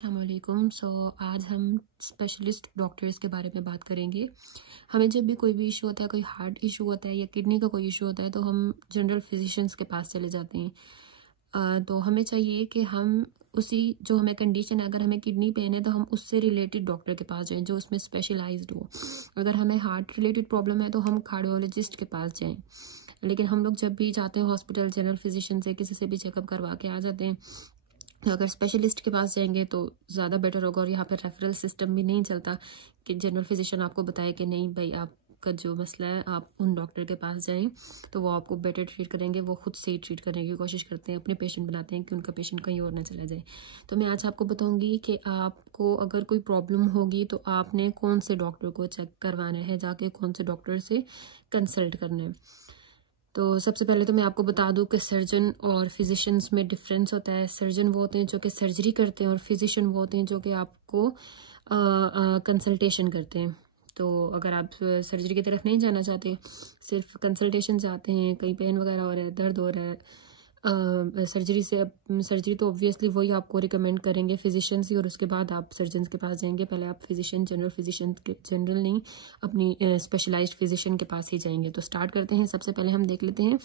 अस्सलामुअलैकुम। आज हम स्पेशलिस्ट डॉक्टर्स के बारे में बात करेंगे। हमें जब भी कोई भी इशू होता है, कोई हार्ट इशू होता है या किडनी का कोई इशू होता है, तो हम जनरल फिजिशियंस के पास चले जाते हैं। तो हमें चाहिए कि हम उसी जो हमें कंडीशन है, अगर हमें किडनी पेन है तो हम उससे रिलेटेड डॉक्टर के पास जाएं जो उसमें स्पेशलाइज्ड हो। अगर हमें हार्ट रिलेटेड प्रॉब्लम है तो हम कार्डियोलॉजिस्ट के पास जाएं। लेकिन हम लोग जब भी जाते हैं हॉस्पिटल, जनरल फिजिशियन से किसी से भी चेकअप करवा के आ जाते हैं। तो अगर स्पेशलिस्ट के पास जाएंगे तो ज़्यादा बेटर होगा। और यहाँ पर रेफरल सिस्टम भी नहीं चलता कि जनरल फिजिशियन आपको बताए कि नहीं भाई, आपका जो मसला है आप उन डॉक्टर के पास जाएं तो वो आपको बेटर ट्रीट करेंगे। वो खुद से ही ट्रीट करने की कोशिश करते हैं, अपने पेशेंट बनाते हैं कि उनका पेशेंट कहीं और ना चला जाए। तो मैं आज आपको बताऊंगी कि आपको अगर कोई प्रॉब्लम होगी तो आपने कौन से डॉक्टर को चेक करवाना है, जाके कौन से डॉक्टर से कंसल्ट करना है। तो सबसे पहले तो मैं आपको बता दूं कि सर्जन और फिजिशियंस में डिफरेंस होता है। सर्जन वो होते हैं जो कि सर्जरी करते हैं और फिजिशियन वो होते हैं जो कि आपको कंसल्टेशन करते हैं। तो अगर आप सर्जरी की तरफ नहीं जाना चाहते, सिर्फ कंसल्टेशन चाहते हैं, कहीं पेन वगैरह हो रहा है, दर्द हो रहा है, सर्जरी तो ऑब्वियसली वही आपको रिकमेंड करेंगे फिजिशियंस ही, और उसके बाद आप सर्जन्स के पास जाएंगे। पहले आप फिजिशियन, जनरल फिजिशियन के, जनरल नहीं, अपनी स्पेशलाइज्ड फिजिशियन के पास ही जाएंगे। तो स्टार्ट करते हैं। सबसे पहले हम देख लेते हैं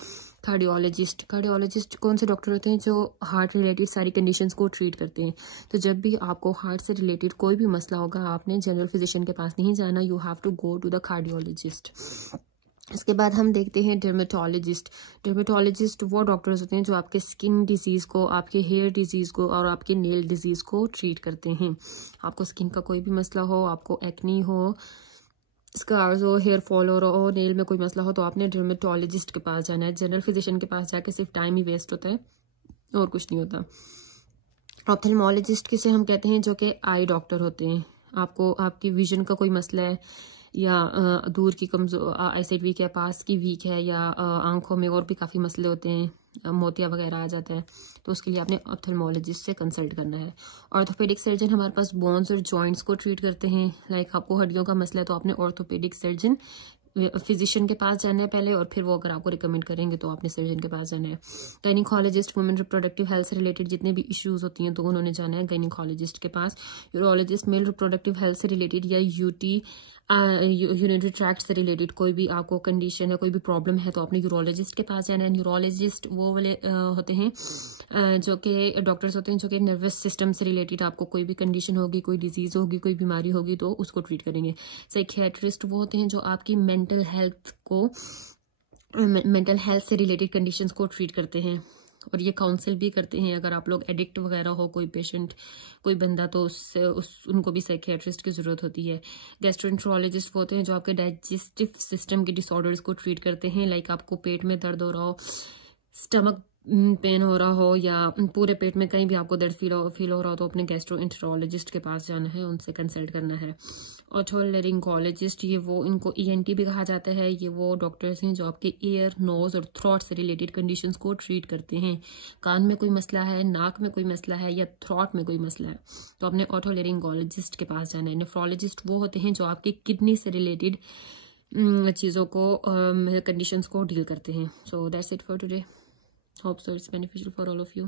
कार्डियोलॉजिस्ट। कार्डियोलॉजिस्ट कौन से डॉक्टर होते हैं? जो हार्ट रिलेटेड सारी कंडीशंस को ट्रीट करते हैं। तो जब भी आपको हार्ट से रिलेटेड कोई भी मसला होगा, आपने जनरल फिजिशियन के पास नहीं जाना, you have to go to the cardiologist. इसके बाद हम देखते हैं डर्मेटोलॉजिस्ट। डर्मेटोलॉजिस्ट वो डॉक्टर्स होते हैं जो आपके स्किन डिजीज़ को, आपके हेयर डिजीज़ को और आपके नेल डिजीज़ को ट्रीट करते हैं। आपको स्किन का कोई भी मसला हो, आपको एक्नी हो, स्कार्स हो, हेयर फॉल हो रहा हो, नेल में कोई मसला हो, तो आपने डर्मेटोलॉजिस्ट के पास जाना है। जनरल फिजिशियन के पास जाके सिर्फ टाइम ही वेस्ट होता है और कुछ नहीं होता। ऑप्थेल्मोलॉजिस्ट किसे हम कहते हैं? जो कि आई डॉक्टर होते हैं। आपको आपकी विजन का कोई मसला है या दूर की कमजोर आईसाइट वीक है, पास की वीक है, या आंखों में और भी काफ़ी मसले होते हैं, मोतिया वगैरह आ जाता है, तो उसके लिए आपने ऑप्थेल्मोलॉजिस्ट से कंसल्ट करना है। ऑर्थोपेडिक सर्जन हमारे पास बोन्स और जॉइंट्स को ट्रीट करते हैं। लाइक आपको हड्डियों का मसला है तो आपने ऑर्थोपेडिक सर्जन फिजिशियन के पास जाना है पहले, और फिर वो अगर आपको रिकमेंड करेंगे तो आपने सर्जन के पास जाना है। गायनिकोलॉजिस्ट, वुमेन रिप्रोडक्टिव हेल्थ से रिलेटेड जितने भी इश्यूज होती हैं तो उन्होंने जाना है गायनिकोलॉजिस्ट के पास। यूरोलॉजिस्ट, मेल रिप्रोडक्टिव हेल्थ से रिलेटेड या यूरिनरी ट्रैक्ट से रिलेटेड कोई भी आपको कंडीशन है, कोई भी प्रॉब्लम है, तो आपने यूरोलॉजिस्ट के पास जाना है। न्यूरोलॉजिस्ट वो वाले होते हैं जो कि डॉक्टर्स होते हैं जो कि नर्वस सिस्टम से रिलेटेड आपको कोई भी कंडीशन होगी, कोई डिजीज होगी, कोई बीमारी होगी तो उसको ट्रीट करेंगे। साइकियाट्रिस्ट वो होते हैं जो आपकी मेंटल हेल्थ से रिलेटेड कंडीशंस को ट्रीट करते हैं और ये काउंसिल भी करते हैं। अगर आप लोग एडिक्ट वगैरह हो, कोई पेशेंट, कोई बंदा, तो उनको भी साइकियाट्रिस्ट की ज़रूरत होती है। गैस्ट्रोएंटरोलॉजिस्ट होते हैं जो आपके डाइजेस्टिव सिस्टम के डिसऑर्डर्स को ट्रीट करते हैं। लाइक आपको पेट में दर्द हो रहा हो, स्टमक पेन हो रहा हो, या पूरे पेट में कहीं भी आपको दर्द फील हो रहा हो, तो अपने गैस्ट्रोएंटरोलॉजिस्ट के पास जाना है, उनसे कंसल्ट करना है। ओटोलरिंगोलॉजिस्ट, ये वो, इनको ईएनटी भी कहा जाता है, ये वो डॉक्टर्स हैं जो आपके ईयर, नोज और थ्रोट से रिलेटेड कंडीशंस को ट्रीट करते हैं। कान में कोई मसला है, नाक में कोई मसला है या थ्रोट में कोई मसला है तो आपने ओटोलरिंगोलॉजिस्ट के पास जाना है। नेफ्रोलॉजिस्ट वो होते हैं जो आपकी किडनी से रिलेटेड चीज़ों को, कंडीशंस को डील करते हैं। So that's it for today. Hope so it's beneficial for all of you.